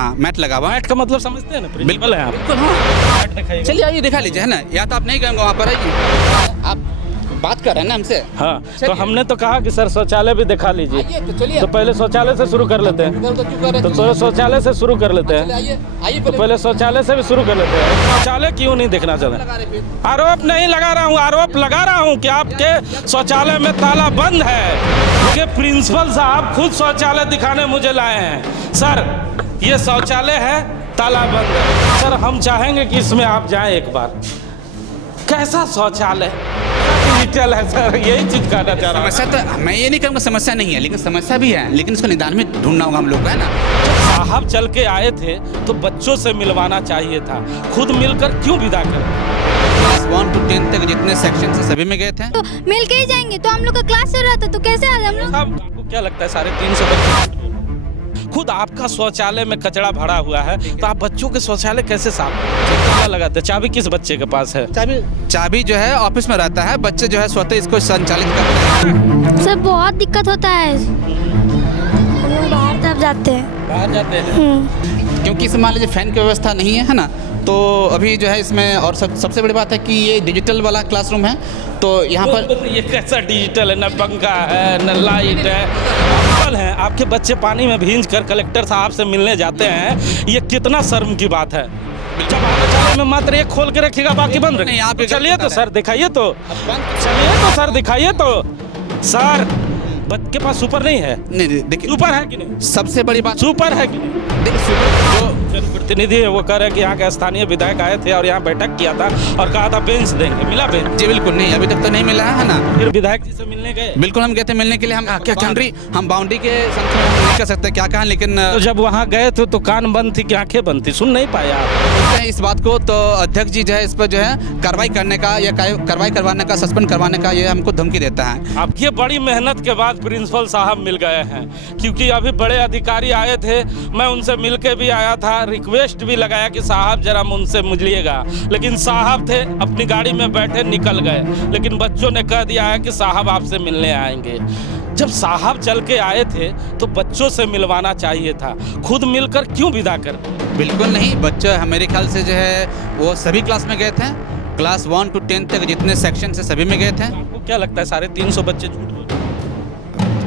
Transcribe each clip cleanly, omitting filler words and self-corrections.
हाँ, मैट लगा हुआ। मैट का मतलब समझते हैं ना, प्रिंसिपल है आप। बिल्कुल हाँ। मैट दिखाइएगा। चलिए आइए दिखा लीजिए, है ना, या तो आप नहीं गएंगे वहाँ पर, आइए आप बात कर रहे हैं ना हमसे। हाँ, तो चलिए। हमने तो कहा कि सर शौचालय भी दिखा लीजिए, आइए तो चलिए। तो पहले शौचालय से शुरू कर लेते हैं। इधर-उधर क्यों कर रहे हैं? तो शौचालय से शुरू कर लेते चलिए, हैं। आइए आइए तो पहले शौचालय से भी शुरू कर लेते हैं। शौचालय क्यों नहीं देखना चाहते? लगा रहे फिर। आरोप नहीं लगा रहा हूँ, आरोप लगा रहा हूँ कि आपके शौचालय में ताला बंद है, क्योंकि प्रिंसिपल साहब खुद शौचालय दिखाने मुझे लाए हैं। सर ये शौचालय है, ताला बंद है। सर हम चाहेंगे कि इसमें आप जाएं एक बार। कैसा शौचालय डिजिटल है सर, यही चीज कहना चाह रहा हूँ। समस्या तो मैं ये नहीं कहूँगा समस्या नहीं है, लेकिन समस्या भी है, लेकिन इसको निदान में ढूंढना होगा हम लोग को, है ना। जब साहब चल के आए थे तो बच्चों से मिलवाना चाहिए था, खुद मिलकर क्यों विदा करें? क्लास 1 to 10 तक जितने सेक्शन से सभी में गए थे। तो मिल के ही जाएंगे, तो हम लोग का क्लास चल रहा था, तो कैसे आज हम लोग। साहब आपको क्या लगता है 350 बच्चे, खुद आपका शौचालय में कचरा भरा हुआ है, तो आप बच्चों के शौचालय कैसे साफ करें? ताला लगाते हैं। चाबी किस बच्चे के पास है? चाबी जो है ऑफिस में रहता है, बच्चे जो है स्वतः इसको संचालित करते हैं। सर बहुत दिक्कत होता है, हम लोग बाहर तब जाते हैं। बाहर जाते हैं। क्योंकि इसमें मान लीजिए फैन की व्यवस्था नहीं है, है ना, तो अभी जो है इसमें और सबसे बड़ी बात है कि ये डिजिटल वाला क्लासरूम है, तो यहाँ पर ये कैसा डिजिटल है? न पंखा है, न लाइट है, अव्वल है। आपके बच्चे पानी में भींज कर कलेक्टर साहब से मिलने जाते हैं, ये कितना शर्म की बात है। जब शौचालय में मात्र एक खोल के रखिएगा, बाकी बंद नहीं, आप रखिए। ये चलिए गलत तो बता सर दिखाइए तो, चलिए तो सर दिखाइए तो। सर बच्चे के पास सुपर नहीं है? नहीं देखिए, सुपर है कि नहीं? सबसे बड़ी बात सुपर है कि नहीं? देखिए, जो जनप्रतिनिधि है वो कह रहे हैं कि यहाँ के स्थानीय विधायक आए थे और यहाँ बैठक किया था और कहा था बेंच देंगे, मिला बेंच? जी बिल्कुल नहीं, अभी तक तो नहीं मिला है ना। फिर विधायक जी से मिलने गए? बिल्कुल हम गए थे मिलने के लिए। हम क्या हम बाउंड्री के संख्या में नहीं कर सकते क्या कहा, लेकिन तो जब वहाँ गए थे तो कान बंद थी कि आंखें बंद थी, सुन नहीं पाया आप? बोलते हैं इस बात को, तो अध्यक्ष जी जो है इस पर जो है कार्रवाई करने का या कार्रवाई करवाने का, सस्पेंड करवाने का ये हमको धमकी देता है। आपकी बड़ी मेहनत के बाद प्रिंसिपल साहब मिल गए हैं, क्योंकि अभी बड़े अधिकारी आए थे, मैं उनसे मिल के भी आया था, रिक्वेस्ट भी लगाया कि साहब जरा मुझसे मिलिएगा, लेकिन साहब थे अपनी गाड़ी में बैठे निकल गए। लेकिन बच्चों ने कह दिया है कि साहब आपसे मिलने आएंगे। जब साहब चल के आए थे तो बच्चों से मिलवाना चाहिए था, खुद मिलकर क्यों विदा कर? बिल्कुल नहीं, बच्चे मेरे ख्याल से जो है वो सभी क्लास में गए थे, क्लास 1 to 10 तक जितने सेक्शन से सभी में गए थे। आपको क्या लगता है 350 बच्चे झूठ बोल रहे हैं?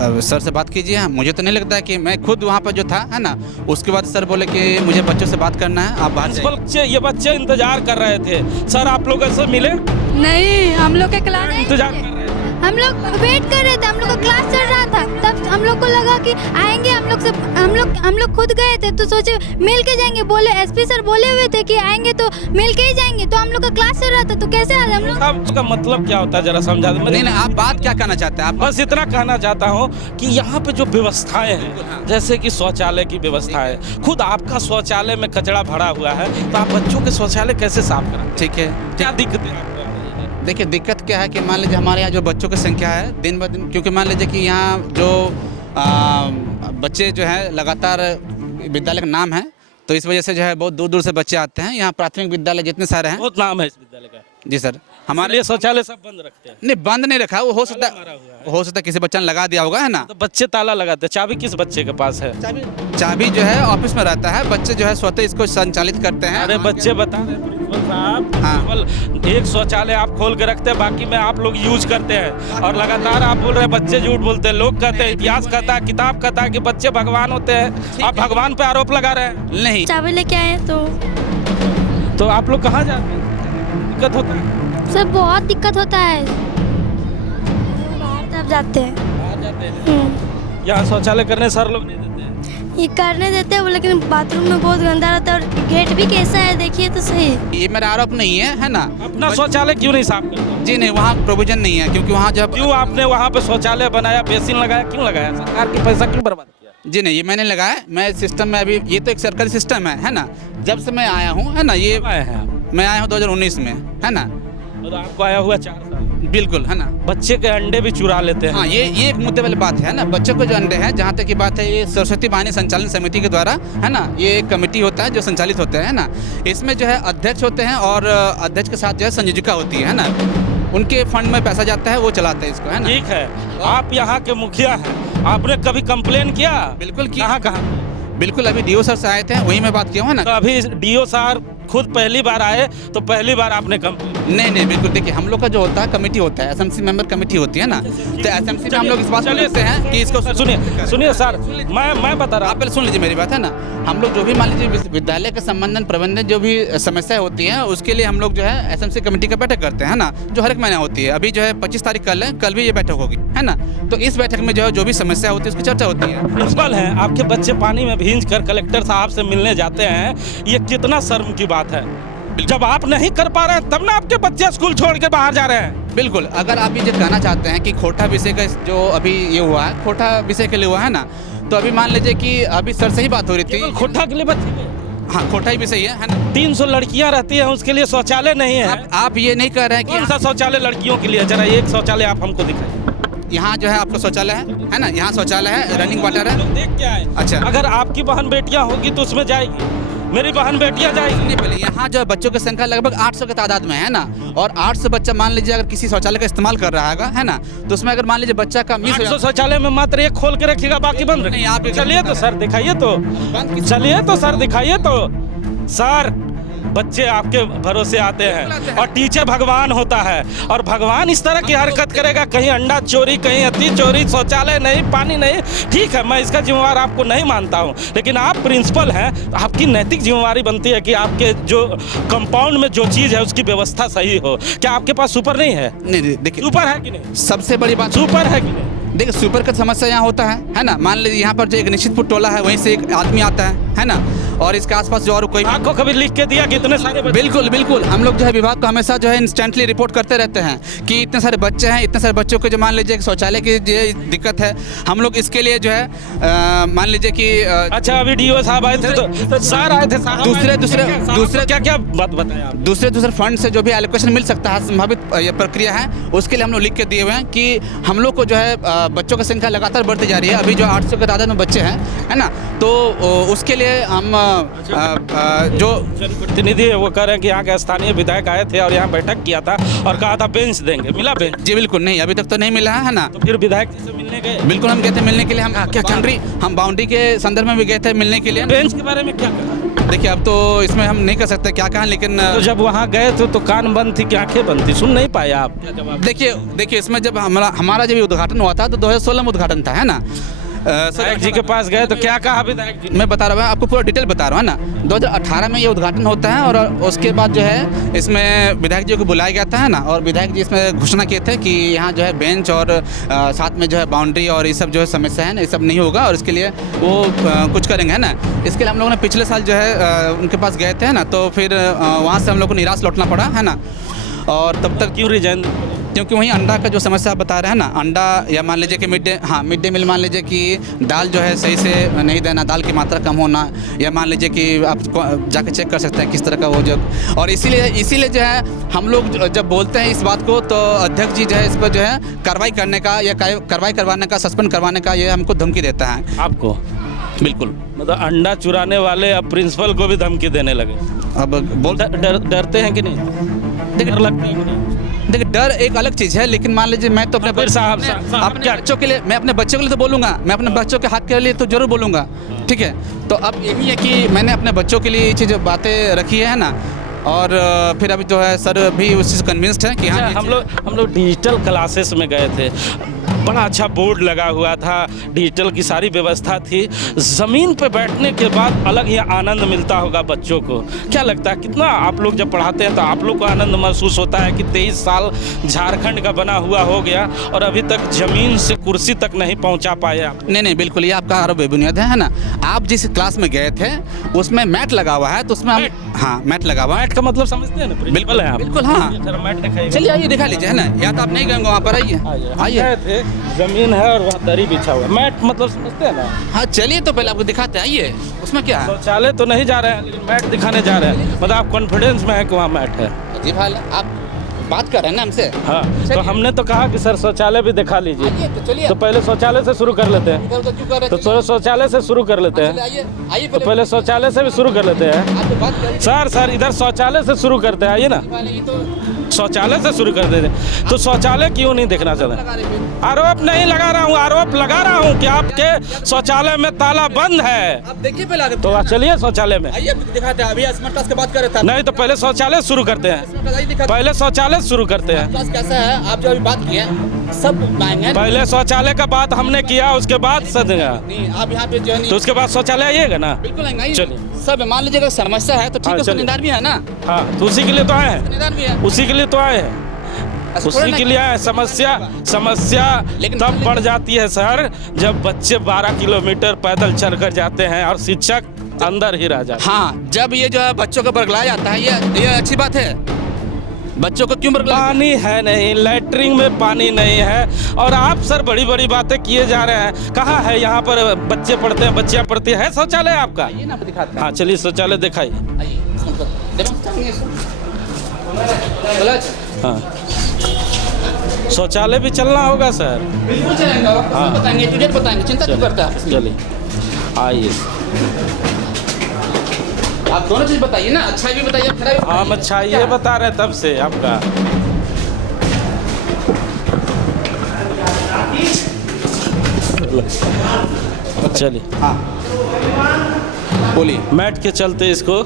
अब सर से बात कीजिए। मुझे तो नहीं लगता है कि मैं खुद वहाँ पर जो था, है ना, उसके बाद सर बोले कि मुझे बच्चों से बात करना है, आप बाहर जाइए। ये बच्चे इंतजार कर रहे थे, सर आप लोग ऐसे मिले? नहीं, हम लोग के क्लास इंतजार कर रहे थे। हम लोग वेट कर रहे थे, हम लोग का क्लास चल रहा था, तब हम लोग को लगा कि आएंगे हम लोग से, हम लोग खुद गए थे तो सोचे मिल के जाएंगे, बोले एसपी सर बोले हुए थे कि आएंगे तो मिल के ही जाएंगे, तो हम लोग का क्लास चल रहा था, तो कैसे आज हम लोग। साहब उसका मतलब क्या होता है जरा समझा दो। नहीं, आप बात क्या कहना चाहते हैं? आप बस इतना कहना चाहता हूँ कि यहाँ पे जो व्यवस्थाएं हैं, जैसे कि शौचालय की व्यवस्था है, खुद आपका शौचालय में कचरा भरा हुआ है, तो आप बच्चों के शौचालय कैसे साफ करें? ठीक है, क्या दिक्कत है आपको? देखिए दिक्कत क्या है कि मान लीजिए हमारे यहाँ जो बच्चों की संख्या है दिन ब दिन, क्योंकि मान लीजिए कि यहाँ जो बच्चे जो है लगातार विद्यालय का नाम है, तो इस वजह से जो है बहुत दूर दूर से बच्चे आते हैं। यहाँ प्राथमिक विद्यालय जितने सारे हैं, बहुत नाम है इस विद्यालय का। जी सर, हमारे लिए शौचालय सब बंद रखते हैं। नहीं बंद नहीं रखा, वो हो सकता है किसी बच्चे ने लगा दिया होगा, है ना। तो बच्चे ताला लगाते हैं, चाबी किस बच्चे के पास है? चाबी जो है ऑफिस में रहता है, बच्चे जो है स्वतः इसको संचालित करते हैं। अरे बच्चे बता रहे हैं प्रिंसिपल साहब, हाँ। केवल एक शौचालय आप खोल के रखते हैं, बाकी में आप लोग यूज करते हैं, और लगातार आप बोल रहे हैं बच्चे झूठ बोलते हैं। लोग कहते हैं, इतिहास कहता है, किताब कहता है कि बच्चे भगवान होते हैं, आप भगवान पे आरोप लगा रहे हैं। नहीं, चाबी लेके आए तो आप लोग कहाँ जाते हैं? दिक्कत होता है? सर बहुत दिक्कत होता है, बाहर तब जाते हैं। बाहर जाते हैं। यहाँ शौचालय करने सर लोग नहीं देते हैं? ये करने देते हैं वो, लेकिन बाथरूम में बहुत गंदा रहता है, और गेट भी कैसा है देखिए तो सही। ये मेरा आरोप नहीं है ना। अपना शौचालय क्यों नहीं साफ करते? जी नहीं, वहाँ प्रोविजन नहीं है, क्योंकि वहाँ जब क्यों आपने वहाँ पे शौचालय बनाया, बेसिन लगाया, क्यों लगाया? सरकार की पैसा क्यों बर्बाद किया? जी नहीं, ये मैंने लगाया, मैं सिस्टम में अभी, ये तो एक सरकारी सिस्टम है ना। जब से मैं आया हूँ, है ना, ये आए हैं आप? मैं आया हूँ 2019 में, है ना। और आपको आया हुआ 4 साल। बिल्कुल, है ना। बच्चे के अंडे भी चुरा लेते हैं। हाँ, ये एक मुद्दे वाली बात है ना। बच्चों को जो अंडे हैं, जहाँ तक की बात है, ये सरस्वती वाहिनी संचालन समिति के द्वारा, है ना, ये एक कमेटी होता है जो संचालित होते हैं, है ना। इसमें जो है अध्यक्ष होते हैं और अध्यक्ष के साथ जो है संयोजिका होती है ना। उनके फंड में पैसा जाता है, वो चलाते हैं इसको, है ना। ठीक है, आप यहाँ के मुखिया हैं, आपने कभी कंप्लेन किया? बिल्कुल किया। कहाँ? बिल्कुल, अभी डीओ सर से आए थे, वही मैं बात किया हूँ ना। तो अभी डीओ साहब खुद पहली बार आए तो पहली बार आपने नहीं बिल्कुल, देखिए हम लोग का जो होता है कमेटी होता है, एसएमसी मेंबर कमेटी होती है ना, तो एसएमसी में हम लोग इस बात को लेते हैं कि इसको सुनिए सर, मैं बता रहा आप पहले सुन लीजिए मेरी बात है ना। हम लोग जो भी मान लीजिए विद्यालय के संबंधन प्रबंधन जो भी समस्या होती है उसके लिए हम लोग जो है एसएमसी कमेटी का बैठक करते हैं ना, जो हर एक महीने होती है। अभी जो है 25 तारीख कल भी ये बैठक होगी, है ना। तो इस बैठक में जो है जो भी समस्या होती है उसकी चर्चा होती है। प्रिंसिपल हैं आपके बच्चे पानी में भींज कर कलेक्टर साहब से मिलने जाते हैं, ये कितना शर्म की बात है। जब आप नहीं कर पा रहे हैं तब ना आपके बच्चे स्कूल छोड़ के बाहर जा रहे हैं। बिल्कुल, अगर आप ये कहना चाहते हैं कि खोटा विषय का जो अभी ये हुआ है, खोटा विषय के लिए हुआ है ना, तो अभी मान लीजिए कि अभी सर से ही बात हो रही थी। खोटा के लिए बच्चे, हाँ खोटा ही विषय है ना। 300 लड़कियां रहती हैं, उसके लिए शौचालय नहीं है। आप ये नहीं कह रहे हैं कि कौन सा शौचालय लड़कियों के लिए? जरा एक शौचालय आप हमको दिखाइए। यहाँ जो है आपका शौचालय है ना, यहाँ शौचालय है, रनिंग वाटर है। देख क्या है? अच्छा, अगर आपकी बहन बेटियां होगी तो उसमें जाएगी, मेरी बहन बेटियां जाएगी। पहले यहाँ जो बच्चों की संख्या लगभग 800 के तादाद में है ना, और 800 बच्चा मान लीजिए अगर किसी शौचालय का इस्तेमाल कर रहा है ना, तो उसमें अगर मान लीजिए बच्चा का मिस 800 शौचालय में मात्र एक खोल के रखिएगा, बाकी बंद नहीं, आप चलिए तो सर दिखाइए तो, चलिए तो सर दिखाइए तो। सर बच्चे आपके भरोसे आते हैं और टीचर भगवान होता है, और भगवान इस तरह की हरकत करेगा, कहीं अंडा चोरी, कहीं अति चोरी, शौचालय नहीं, पानी नहीं। ठीक है, मैं इसका जिम्मेवार आपको नहीं मानता हूं, लेकिन आप प्रिंसिपल हैं तो आपकी नैतिक जिम्मेवारी बनती है कि आपके जो कंपाउंड में जो चीज़ है उसकी व्यवस्था सही हो। क्या आपके पास सुपर नहीं है? नहीं देखिए, सुपर है कि नहीं? सबसे बड़ी बात सुपर है कि नहीं? देखिए सुपर का समस्या यहाँ होता है ना। मान लीजिए यहाँ पर जो एक निश्चित फुट टोला है, वहीं से एक आदमी आता है ना, और इसके आसपास जो और कोई आपको कभी लिख के दिया कि इतने सारे बच्चे? बिल्कुल हम लोग जो है विभाग को हमेशा जो है इंस्टेंटली रिपोर्ट करते रहते हैं कि इतने सारे बच्चे हैं, इतने सारे बच्चों को जो मान लीजिए शौचालय की जो दिक्कत है, हम लोग इसके लिए जो है मान लीजिए कि अच्छा अभी डीओ साहब आए थे तो सर आए थे, दूसरे क्या बात बताया? दूसरे फंड से जो भी एलोकेशन मिल सकता है, संभावित ये प्रक्रिया है, उसके लिए हम लोग लिख के दिए हुए हैं कि हम लोग को जो है बच्चों की संख्या लगातार बढ़ती जा रही है। अभी जो 800 के तादाद में बच्चे हैं, है ना, तो उसके लिए हम जो जनप्रतिनिधि है वो कह रहे हैं कि यहाँ के स्थानीय विधायक आए थे और यहाँ बैठक किया था और कहा था बेंच देंगे, मिला बेंच? जी बिल्कुल नहीं, अभी तक तो नहीं मिला है ना। तो फिर विधायक जी से मिलने गए? बिल्कुल हम गए थे मिलने के लिए। हम बाउंड्री के संदर्भ में भी गए थे मिलने के लिए। बेंच के बारे में क्या कहा? देखिए अब तो इसमें हम नहीं कर सकते क्या कहा, लेकिन तो जब वहाँ गए थे तो कान बंद थी कि आंखें बंद थी, सुन नहीं पाए आप? देखिए इसमें जब हमारा जब उद्घाटन हुआ था तो 2016 में उद्घाटन था, है ना। विधायक जी के पास गए तो क्या कहा विधायक जी? मैं बता रहा हूँ आपको, पूरा डिटेल बता रहा हूँ ना। 2018 में ये उद्घाटन होता है और उसके बाद जो है इसमें विधायक जी को बुलाया गया था, है ना, और विधायक जी इसमें घोषणा किए थे कि यहाँ जो है बेंच और साथ में जो है बाउंड्री और ये सब जो है समस्या है ना, ये सब नहीं होगा और इसके लिए वो कुछ करेंगे, है ना। इसके लिए हम लोगों ने पिछले साल जो है उनके पास गए थे ना, तो फिर वहाँ से हम लोग को निराश लौटना पड़ा, है ना। और तब तक क्यों रिजाइन? क्योंकि वहीं अंडा का जो समस्या आप बता रहे हैं ना, अंडा या मान लीजिए कि मिड डे मील, मान लीजिए कि दाल जो है सही से नहीं देना, दाल की मात्रा कम होना, या मान लीजिए कि आप जाके चेक कर सकते हैं किस तरह का वो जो, और इसीलिए जो है हम लोग जब बोलते हैं इस बात को तो अध्यक्ष जी जो है इस पर जो है कार्रवाई करने का या कार्रवाई करवाने का, सस्पेंड करवाने का ये हमको धमकी देता है। आपको? बिल्कुल, मतलब अंडा चुराने वाले अब प्रिंसिपल को भी धमकी देने लगे। अब डरते हैं कि नहीं? डर लगता है कि नहीं? देखिए डर एक अलग चीज़ है, लेकिन मान लीजिए मैं तो अपने बच्चों के लिए, मैं अपने बच्चों के लिए तो बोलूँगा, मैं अपने बच्चों के हक के लिए तो जरूर बोलूँगा, ठीक है। तो अब यही है कि मैंने अपने बच्चों के लिए ये चीज़ बातें रखी है ना, और फिर अभी जो है सर भी उस चीज़ कन्विंस्ड है कि हाँ। हम लोग डिजिटल क्लासेस में गए थे, बड़ा अच्छा बोर्ड लगा हुआ था, डिजिटल की सारी व्यवस्था थी। ज़मीन पे बैठने के बाद अलग ही आनंद मिलता होगा बच्चों को। क्या लगता है कितना आप लोग जब पढ़ाते हैं तो आप लोग को आनंद महसूस होता है कि 23 साल झारखंड का बना हुआ हो गया और अभी तक ज़मीन से कुर्सी तक नहीं पहुंचा पाए आप? नहीं बिल्कुल, ये आपका आरोप बेबुनियाद है ना। आप जिस क्लास में गए थे उसमें मैट लगा हुआ है, तो उसमें हाँ मैट लगा हुआ है। मैट का मतलब समझते हैं ना? बिल्कुल है, बिल्कुल हाँ। मैट दिखाइए, चलिए आइए दिखा लीजिए, है ना, या तो आप नहीं गएंगे वहाँ पर, आइए। जमीन है और वहाँ दरी बिछा हुआ है, मैट मतलब समझते हैं ना? हाँ चलिए तो पहले आपको दिखाते हैं, आइए। उसमें क्या है? शौचालय तो नहीं जा रहे हैं लेकिन मैट दिखाने जा रहे हैं, मतलब आप कॉन्फिडेंस में है कि वहाँ मैट है? जी भाई आप बात कर रहे हैं ना हमसे। हाँ तो हमने तो कहा कि सर शौचालय भी दिखा लीजिए, तो चलिए तो पहले शौचालय से शुरू कर लेते हैं। तो शौचालय से शुरू कर लेते हैं, तो पहले शौचालय से भी शुरू कर लेते हैं। सर इधर शौचालय से शुरू करते हैं, आइए ना। शौचालय से शुरू कर देते, तो शौचालय क्यों नहीं देखना चाहते? आरोप नहीं लगा रहा हूँ, आरोप लगा रहा हूँ कि आपके शौचालय में ताला बंद है। आप देखिए पहले, तो आप चलिए शौचालय में। आइए दिखाते हैं। अभी स्मार्ट क्लास की बात कर रहे थे। नहीं तो पहले शौचालय शुरू करते हैं, पहले शौचालय शुरू करते हैं। क्लास कैसा है, आप जो अभी बात किए सब मांगे। पहले शौचालय का बात हमने किया, उसके बाद सदेगा नहीं, आप यहाँ पे जो है तो उसके बाद शौचालय आइएगा ना। बिल्कुल आएंगे। चलिए। सब मान लीजिए अगर समस्या है तो ठीक है, हाँ, उसका चलिए। निदान भी है ना। हाँ, तो उसी के लिए तो आए हैं, निदान भी है। उसी के लिए तो आए हैं, उसी के लिए आए हैं। समस्या लेकिन तब बढ़ जाती है सर जब बच्चे 12 किलोमीटर पैदल चल कर जाते हैं और शिक्षक अंदर ही रह जाते हैं। हाँ, जब ये जो है बच्चों को बरगलाया जाता है, ये अच्छी बात है। बच्चों को क्यों बरगलाया? पानी है नहीं, लैट्रिन में पानी नहीं है, और आप सर बड़ी बड़ी बातें किए जा रहे हैं। कहाँ है यहाँ पर बच्चे पढ़ते हैं, बच्चियाँ पढ़ती है शौचालय आपका? ये ना दिखाते हैं। हाँ चलिए शौचालय दिखाइए। आइए, इसको देखो, हाँ, शौचालय भी चलना होगा सर। बिल्कुल चलेगा। हाँ। बताएंगे, तुझे बताएंगे, चिंता क्यों करता है? चलिए आइए। आप दोनों चीज बताइए ना, अच्छा भी बताइए, खराब भी बताइए। हम अच्छा ये बता रहे तब से आपका। चलिए हाँ, बोलिए। मैट के चलते इसको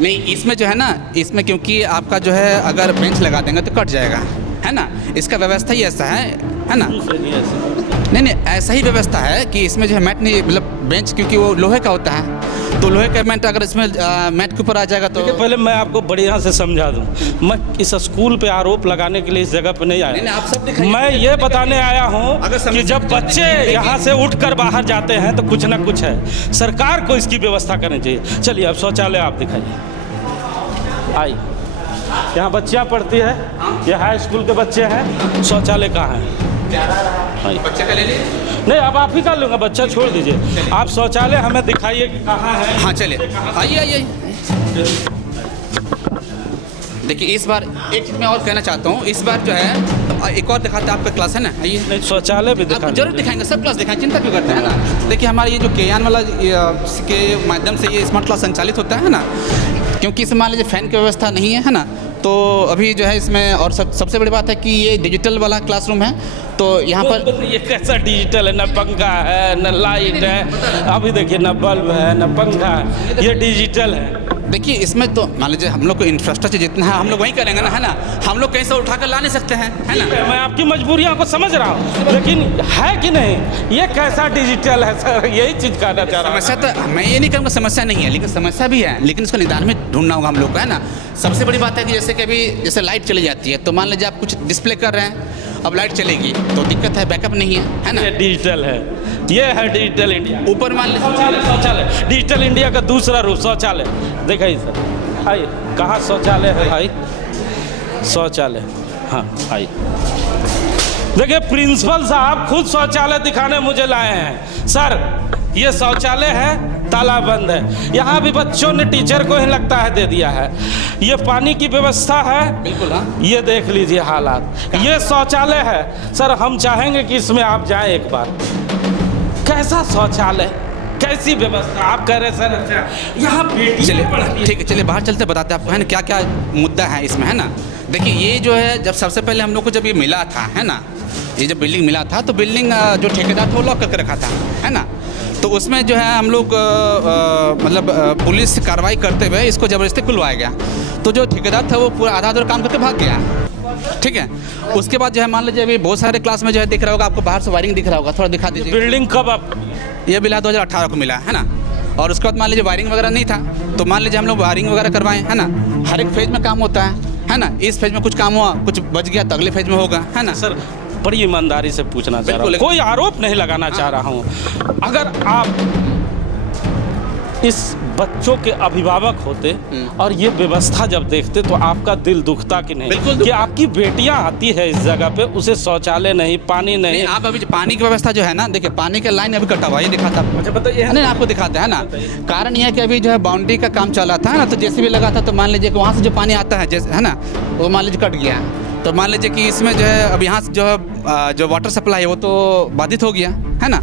नहीं, इसमें जो है ना, इसमें क्योंकि आपका जो है अगर बेंच लगा देंगे तो कट जाएगा, है ना। इसका व्यवस्था ही ऐसा है ना। नहीं, ऐसा ही व्यवस्था है कि इसमें जो है मैट नहीं, मतलब बेंच क्योंकि वो लोहे का होता है, तो लोहे का मैट अगर इसमें मैट के ऊपर आ जाएगा तो। पहले मैं आपको बढ़िया से समझा दूं, मैं इस स्कूल पे आरोप लगाने के लिए इस जगह पे नहीं आया। नहीं, आप सब दिखाइए। मैं ये बताने आया हूँ अगर कि जब बच्चे यहाँ से उठकर बाहर जाते हैं तो कुछ ना कुछ है, सरकार को इसकी व्यवस्था करनी चाहिए। चलिए अब शौचालय आप दिखाइए। आइए, यहाँ बच्चियाँ पढ़ती है, ये हाई स्कूल के बच्चे हैं। शौचालय कहाँ है? बच्चे का ले लीजिए। नहीं, अब आप ही कर लूँगा, बच्चा छोड़ दीजिए। आप शौचालय हमें दिखाइए कि कहाँ है। हाँ चलिए, आइए। देखिए, इस बार एक चीज़ मैं और कहना चाहता हूँ। इस बार जो है एक और दिखाते हैं, आपका क्लास है ना, आइए। नहीं, शौचालय भी दिखा आप जरूर दिखाएंगे, सब क्लास दिखाएं, चिंता क्यों करते हैं ना। देखिए, हमारे ये जो केयान वाला के माध्यम से ये स्मार्ट क्लास संचालित होता है ना, क्योंकि इसमें मान लीजिए फैन की व्यवस्था नहीं है ना, तो अभी जो है इसमें और सबसे बड़ी बात है कि ये डिजिटल वाला क्लासरूम है, तो यहाँ पर ये कैसा डिजिटल है? न पंखा है, न लाइट है, अभी देखिए न बल्ब है, न पंखा है, ये डिजिटल है। देखिए, इसमें तो मान लीजिए हम लोग को इंफ्रास्ट्रक्चर जितना है हम लोग वहीं करेंगे ना, है ना। हम लोग कहीं से उठा कर ला नहीं सकते हैं, है ना। मैं आपकी मजबूरियों को समझ रहा हूँ, लेकिन है कि नहीं, ये कैसा डिजिटल है सर? यही चीज़ कहना चाह रहा हूँ। समस्या तो मैं ये नहीं कहूँगा समस्या नहीं है, लेकिन समस्या भी है, लेकिन इसका निदान में ढूंढना होगा हम लोग को, है ना। सबसे बड़ी बात है कि जैसे कि अभी जैसे लाइट चली जाती है, तो मान लीजिए आप कुछ डिस्प्ले कर रहे हैं, अब लाइट चलेगी तो दिक्कत है, बैकअप नहीं है ना। ये डिजिटल है, ये है डिजिटल इंडिया। ऊपर मान लीजिए शौचालय डिजिटल इंडिया का दूसरा रूप शौचालय। देखिए सर, आइए, कहाँ शौचालय है भाई? शौचालय, हाँ आइए। देखिए, प्रिंसिपल साहब खुद शौचालय दिखाने मुझे लाए हैं। सर, ये शौचालय है, ताला बंद है। यहाँ भी बच्चों ने टीचर को ही लगता है दे दिया है। ये पानी की व्यवस्था है, बिल्कुल। हाँ, ये देख लीजिए हालात। ये शौचालय है सर, हम चाहेंगे कि इसमें आप जाएं एक बार। कैसा शौचालय, कैसी व्यवस्था? आप कह रहे सर यहाँ चलिए ठीक है, चलिए बाहर चलते बताते हैं आपको, है ना, क्या क्या मुद्दा है इसमें, है ना। देखिए, ये जो है जब सबसे पहले हम लोग को जब ये मिला था, है ना, ये जब बिल्डिंग मिला था, तो बिल्डिंग जो ठेकेदार था वो लॉक करके रखा था, है ना। तो उसमें जो है हम लोग मतलब पुलिस कार्रवाई करते हुए इसको ज़बरदस्ती खुलवाया गया। तो जो ठेकेदार था वो पूरा आधा अधूरा काम करके भाग गया, ठीक है। उसके बाद जो है मान लीजिए अभी बहुत सारे क्लास में जो है दिख रहा होगा आपको, बाहर से वायरिंग दिख रहा होगा, थोड़ा दिखा दीजिए। बिल्डिंग कब आप? ये मिला 2018 को मिला, है ना। और उसके बाद मान लीजिए वायरिंग वगैरह नहीं था, तो मान लीजिए हम लोग वायरिंग वगैरह करवाएं, है ना। हर एक फेज में काम होता है ना। इस फेज में कुछ काम हुआ, कुछ बच गया तो अगले फेज में होगा, है ना। सर, बड़ी ईमानदारी से पूछना चाह रहा हूँ, कोई आरोप नहीं लगाना चाह रहा हूँ। अगर आप इस बच्चों के अभिभावक होते और ये व्यवस्था जब देखते तो आपका दिल दुखता कि नहीं? बिल्कुल कि आपकी बेटियां आती है इस जगह पे, उसे शौचालय नहीं, पानी नहीं। आप अभी पानी की व्यवस्था जो है ना, देखिए पानी का लाइन अभी कटा हुआ है, ये दिखाता आपको। अच्छा बताइए। नहीं, आपको दिखाते हैं ना। कारण यह है कि अभी जो है बाउंड्री का काम चल रहा था ना, तो जैसे भी लगा था, तो मान लीजिए कि वहाँ से जो पानी आता है जैसे, है ना, वो मान लीजिए कट गया है। तो मान लीजिए कि इसमें जो है अब यहाँ से जो है जो वाटर सप्लाई है वो तो बाधित हो गया, है ना।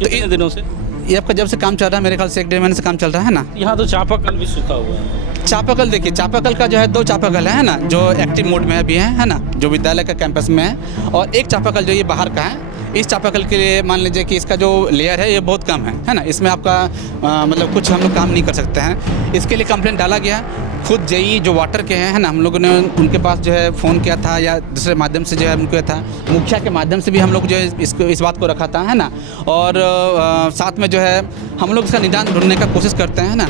तो इन दिनों से ये आपका जब से काम चल रहा है मेरे ख्याल से 1-1.5 महीने से काम चल रहा है ना। यहाँ तो चापाकल भी सूखा हुआ है। चापाकल देखिए, चापाकल का जो है 2 चापाकल है ना, जो एक्टिव मोड में अभी है ना, जो विद्यालय का कैंपस में है, और एक चापाकल जो ये बाहर का है। इस चापाकल के लिए मान लीजिए कि इसका जो लेयर है ये बहुत कम है ना, इसमें आपका मतलब कुछ हम लोग काम नहीं कर सकते हैं। इसके लिए कंप्लेंट डाला गया, खुद जेई जो वाटर के हैं है ना, हम लोगों ने उनके पास जो है फ़ोन किया था या दूसरे माध्यम से जो है उनको था, मुखिया के माध्यम से भी हम लोग जो है इस बात को रखा था है ना, और साथ में जो है हम लोग इसका निदान ढूंढने का कोशिश करते हैं ना।